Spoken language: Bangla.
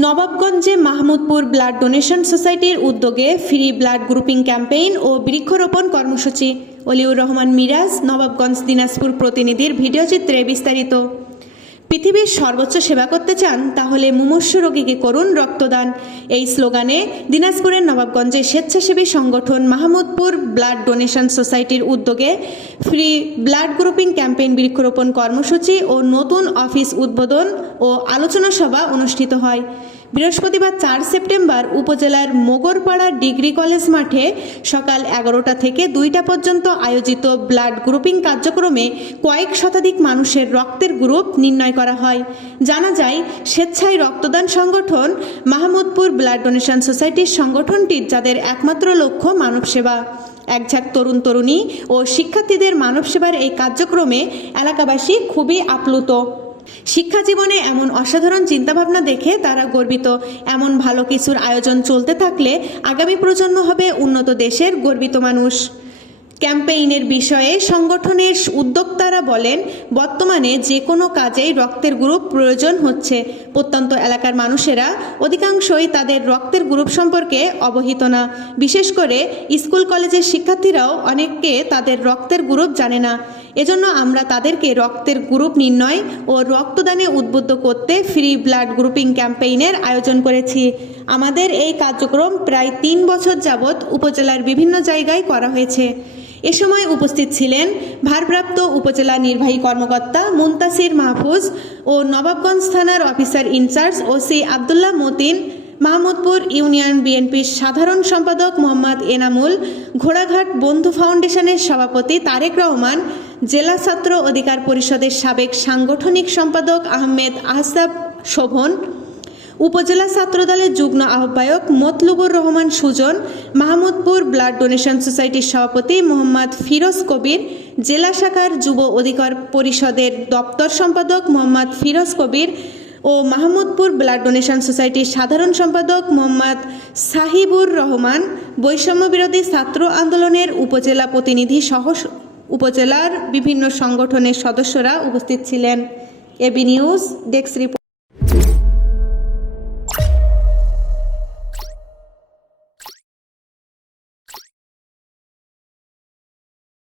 নবাবগঞ্জে মাহমুদপুর ব্লাড ডোনেশন সোসাইটির উদ্যোগে ফ্রি ব্লাড গ্রুপিং ক্যাম্পেইন ও বৃক্ষরোপণ কর্মসূচি। অলিউর রহমান মিরাজ, নবাবগঞ্জ দিনাজপুর প্রতিনিধির ভিডিওচিত্রে বিস্তারিত। পৃথিবীর সর্বোচ্চ সেবা করতে চান তাহলে মুমূর্ষু রোগীকে করুন রক্তদান। এই স্লোগানে দিনাজপুরের নবাবগঞ্জে স্বেচ্ছাসেবী সংগঠন মাহমুদপুর ব্লাড ডোনেশন সোসাইটির উদ্যোগে ফ্রি ব্লাড গ্রুপিং ক্যাম্পেইন বৃক্ষরোপণ কর্মসূচি ও নতুন অফিস উদ্বোধন ও আলোচনা সভা অনুষ্ঠিত হয়। বৃহস্পতিবার 4 সেপ্টেম্বর উপজেলার মোগরপাড়া ডিগ্রি কলেজ মাঠে সকাল 11টা থেকে 2টা পর্যন্ত আয়োজিত ব্লাড গ্রুপিং কার্যক্রমে কয়েক শতাধিক মানুষের রক্তের গ্রুপ নির্ণয় করা হয়। জানা যায়, স্বেচ্ছায় রক্তদান সংগঠন মাহমুদপুর ব্লাড ডোনেশন সোসাইটির সংগঠনটির যাদের একমাত্র লক্ষ্য মানব সেবা। একঝাঁক তরুণ তরুণী ও শিক্ষার্থীদের মানব সেবার এই কার্যক্রমে এলাকাবাসী খুবই আপ্লুত। শিক্ষা জীবনে এমন অসাধারণ চিন্তাভাবনা দেখে তারা গর্বিত। এমন ভালো কিছুর আয়োজন চলতে থাকলে আগামী প্রজন্ম হবে উন্নত দেশের গর্বিত মানুষ। ক্যাম্পেইনের বিষয়ে সংগঠনের উদ্যোক্তারা বলেন, বর্তমানে যে কোনো কাজেই রক্তের গ্রুপ প্রয়োজন হচ্ছে। প্রত্যন্ত এলাকার মানুষেরা অধিকাংশই তাদের রক্তের গ্রুপ সম্পর্কে অবহিত না। বিশেষ করে স্কুল কলেজের শিক্ষার্থীরাও অনেকে তাদের রক্তের গ্রুপ জানে না। এজন্য আমরা তাদেরকে রক্তের গ্রুপ নির্ণয় ও রক্তদানে উদ্বুদ্ধ করতে ফ্রি ব্লাড গ্রুপিং ক্যাম্পেইনের আয়োজন করেছি। আমাদের এই কার্যক্রম প্রায় 3 বছর যাবৎ উপজেলার বিভিন্ন জায়গায় করা হয়েছে। এ সময় উপস্থিত ছিলেন ভারপ্রাপ্ত উপজেলা নির্বাহী কর্মকর্তা মুনতাসির মাহফুজ ও নবাবগঞ্জ থানার officer in charge OC Abdullah Matin, Mahmudpur union বিএনপির সাধারণ সম্পাদক মোহাম্মদ এনামুল, ঘোড়াঘাট বন্ধু ফাউন্ডেশনের সভাপতি তারেক রহমান, জেলা ছাত্র অধিকার পরিষদের সাবেক সাংগঠনিক সম্পাদক আহমেদ আহসাব শোভন, উপজেলা ছাত্রদলের যুগ্ম আহ্বায়ক মতলুবুর রহমান সুজন, মাহমুদপুর ব্লাড ডোনেশন সোসাইটির সভাপতি মোহাম্মদ ফিরোজ কবির, জেলা শাখার যুব অধিকার পরিষদের দপ্তর সম্পাদক মোহাম্মদ ফিরোজ কবির ও মাহমুদপুর ব্লাড ডোনেশন সোসাইটির সাধারণ সম্পাদক মোহাম্মদ সাহিবুর রহমান, বৈষম্য বিরোধী ছাত্র আন্দোলনের উপজেলা প্রতিনিধি সহ উপজেলার বিভিন্ন সংগঠনের সদস্যরা উপস্থিত ছিলেন। AB news desk report.